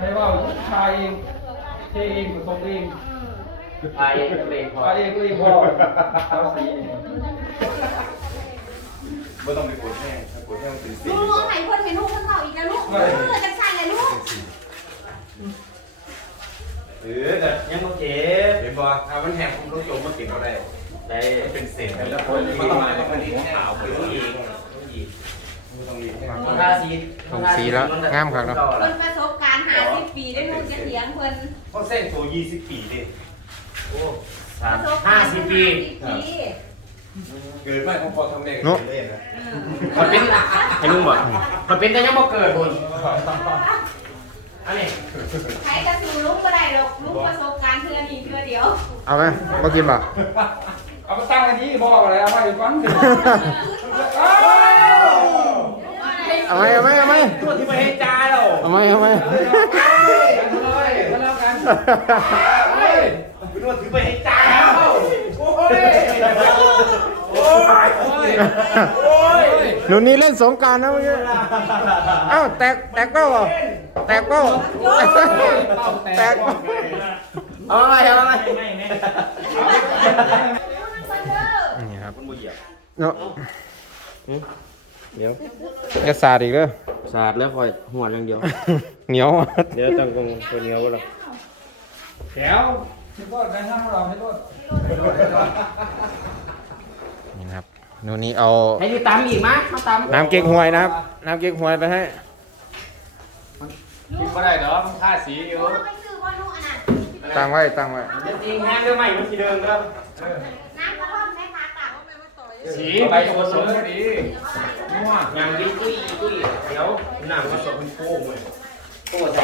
ใช้ว่าวชายเองเทเองผสมเองไอเองเลยพอชายเองก็เองพอเอาสีไม่ต้องไปกดแห้งถ้ากดแห้งมันเป็นสีลูกลูกไหนคนเห็นลูกคนเก่าอีกแล้วลูกเออจังสั่นเลยลูกเออแต่ยังโอเคเห็นบ่ถ้ามันแห้งผมต้องโจมมาเก็บเอาได้ได้มันเป็นเศษแล้วคนมันต้องมาต้องมีขาวไปไปต้ต้อองงยิยิงงต้องยิงต้องยิงให้มันต้องทาสีส่งสีแล้วงามครับเนาะคนประสบการณ์หาสิบ ปีได้ลูกจะเถียงเพิ่นเพราะเส้นตัวยี่สิบปีดิโอ้ปสามระสบห้าการณ์สิบ50ปีปีเกิดไม่พอทำเด็กเล่นนะคนเป็นให้ลุงบอกคนเป็นแต่ยังบ่เกิดบุญอันนี้ใครจะสู่ลุงก็ได้หรอกลุงประสบการณ์เทื่อนี้เทื่อเดียว เอาไหมมากินป่ะเอาไปตั้งอันนี้บอกอะไรเอาไปก่อน เอาไหมเอาไหมเอาไหมตัวที่มาให้จ้าเราเอาไหมเอาไหมเลยมาแล้วกันว่าถือไปให้จ้าโอ้ยโอ้ยโอ้ยหนูนี่เล่นสงการนะเมื่อกี้อ้าแตกแตกเป้าเหรอแตกเป้าแตกเอาอะไรเอาอะไรนี่ครับคุณบุญเหยียบเนาะ เดี๋ยวจะสาดอีกเด้อสาดแล้วคอยหัวอย่างเดียว เหนียวเดี๋ยวต้องคงตัวเหนียวแล้วแถวที่ต้นไปนั่งเราให้ต้นนี่นะครับหนูนี่เอาให้ที่ตำอีกมั้ยมาตำน้ำเก๊กฮวยนะครับ น้ำเก๊กฮวยไปให้กินไม่ได้เด้อมันค่าสีอยู่ลูกไปซื้อว่าลูกอันนั้นตั้งไว้ตั้งไว้จะจริงแห้งหรือไม่มันสีเดิมครับน้ำกระท่อมแม่ค้าตักสีไปผสมก็ดีนัวอ ย่างนี้กุ้ยกุ้ยเดี๋ยวหนังผสมเป็นโค้งเลยโค้งเส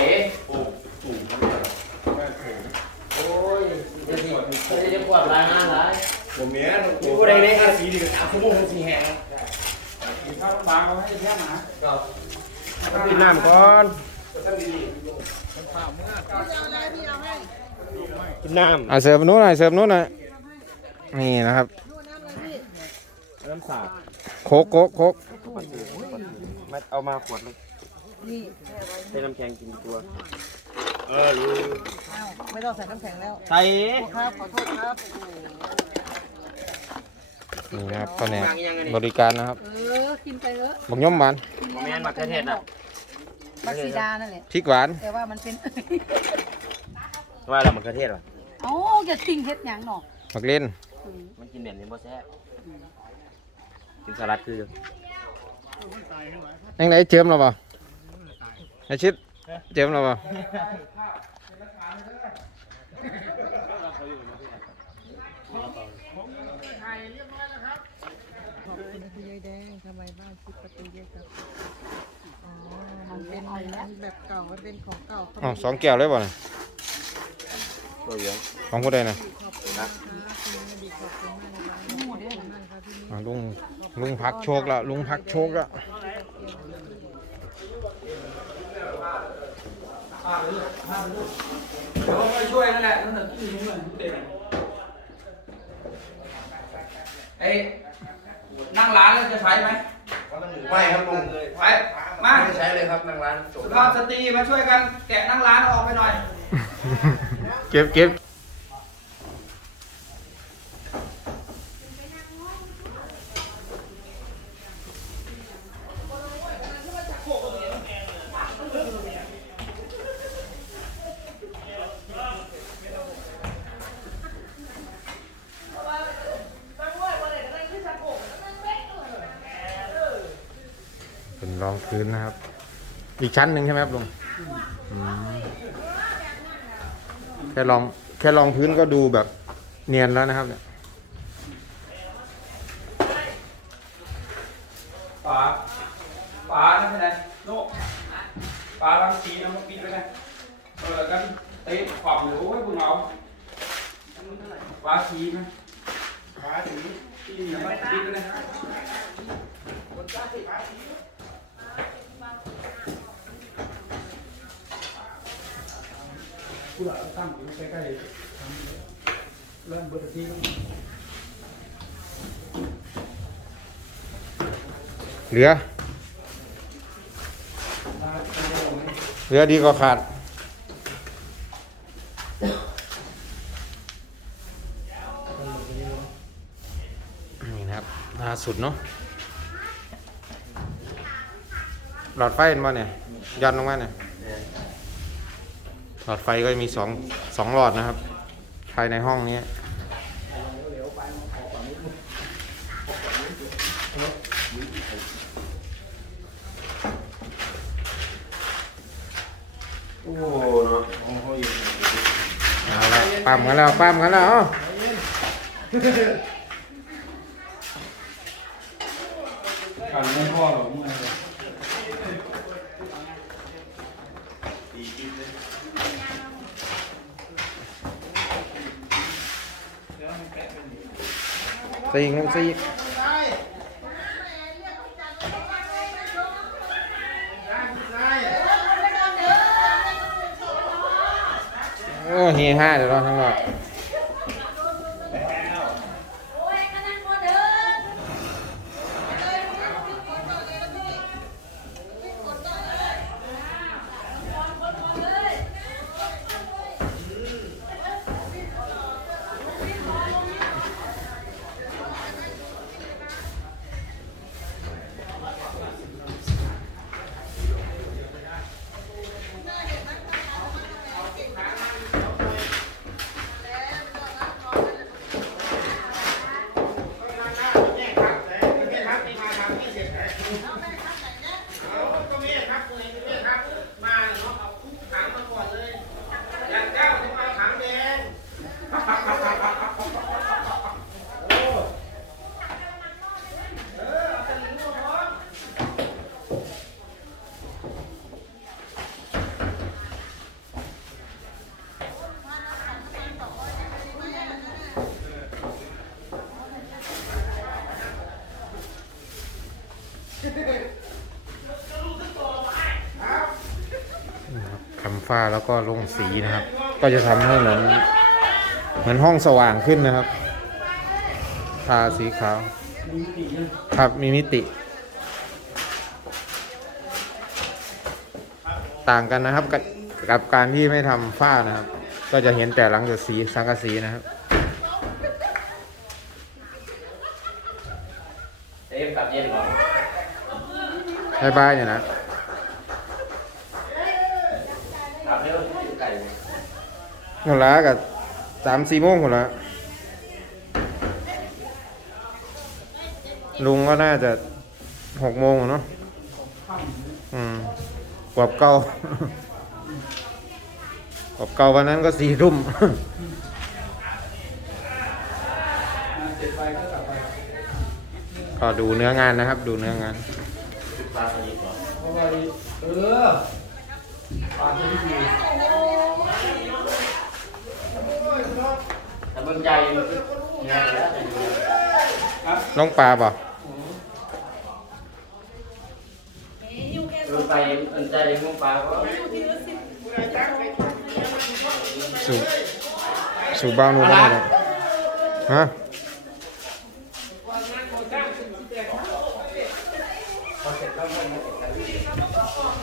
โอ้ถูกโอ้ยจะสิจะปวดร้ายมากเลยผมเนี้ยมีผู้ใดในอาสีดีกับสามชั่วโมงสีแห้งกินข้าวบางเอาให้แค่หนากินน้ำก่อนกินน้ำเอาเสิร์ฟนู้นหน่อยเสิร์ฟนู้นหน่อยนี่นะครับน้ำสาด โคกโคกโคกมาเอามาขวดนึงใช้น้ำแข็งกินตัว เออรู้ไม่ต้องใส่น้ำแข็งแล้ว ใส่ครับขอโทษครับนี่นะครับตอนนี้บริการนะครับ เออ กินไปเถอะบักย่อมหวานแม่นมะเขือเทศอะบักซีดานั่นแหละพริกหวาน แต่ว่ามันเป็นว่าเรามะเขือเทศหรอเอ้าจะทิ้งเฮ็ดหยังหนอมักเล่นมันกินเหม็นนี่บ่แซ่บ กินสลัดคือยังไงเจิมเราเปล่าไอชิดเจิมเราเปล่าขอบคุณคุณยายแดงทำไมบ้านคิดประตูเยอะครับอ๋อมันเป็นแบบเก่ามันเป็นของเก่าเขาอ๋อสองแก้วเลยเปล่าเนี่ยตัวเหลืองของผู้ใดนะขอบคุณ นะคะคุณแม่ดีขอบคุณมากนะคะขอบคุณมากนะคะที่นี่อ๋อลุงลุงพักโชคแล้วลุงพักโชคแล้วเดี๋ยวไปช่วยนั่นแหละนั่นแหละที่นี่มันเต็มเอ้ยนั่งร้านแล้วจะใช้ไหมไม่ครับลุงไปมาไม่ใช้เลยครับนั่งร้านจบสุภาพสตรีมาช่วยกันแกะนั่งร้านออกไปหน่อย เก็บเก็บ เป็นรองพื้นนะครับ อีกชั้นหนึ่งใช่ไหมครับลุงแค่รองแค่รองพื้นก็ดูแบบเนียนแล้วนะครับเนี่ยฝาฝานั่นเป็นไงโน่ฝาบางสีน้ำมันปิดไว้ไงเออกันเตะขวบอยู่โอ้ยคุณเอาฝาสีไหมฝาสีที่น้ำมันปิดไว้ไง กูหลาตั้งอยู่ใกล้ๆทำเริ่มเบอร์ที่เหลือ เหลือดีกว่าขาด นี่นะครับล่าสุดเนาะ หลอดไฟเห็นบ่เนี่ยยันลงมาเนี่ย หลอดไฟก็มีสองสองหลอดนะครับ ภายในห้องนี้โอ้เนาะโอ้โหเอาละปั๊มกันแล้วปั๊มกันแล้วอากันไม่พ่อหรอกมึง อะไรสี่งสี่โอ้เฮห้าเดี๋ยวเราทั้งหมดาแล้วก็ลงสีนะครับ ก็จะทำให้เหมือนเหมือนห้องสว่างขึ้นนะครับทาสีขาว ครับมีมิติ ต่างกันนะครับกับกับการที่ไม่ทำฝ้านะครับ ก็จะเห็นแต่หลังจากสีสังกะสีนะครับเอ๊ะกลับเย็นก่อนใช่ป้ายเนี่ยนะ กลับเร็วไก่ หมดแล้วกับสามสี่โมงหมดแล้วลุงก็น่าจะหกโมงเนาะอืมกว่าเก่ากว่าเก่าวันนั้นก็สี่ทุ่มก็ดูเนื้องานนะครับ ดูเนื้องานเออปลาที่ดี แต่ เบิ่งใจงานแล้วแต่อยู่น้องปลาป่ะเบิ่งใจเบิ่งใจเบิ่งปลาก็สู่สู่บ้านนู้นได้ไหมฮะ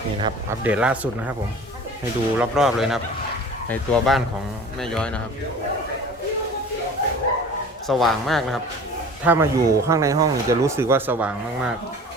นี่นะครับ อัปเดตล่าสุดนะครับผม ให้ดูรอบๆเลยนะครับ ในตัวบ้านของแม่ย้อยนะครับ สว่างมากนะครับ ถ้ามาอยู่ข้างในห้องจะรู้สึกว่าสว่างมากๆ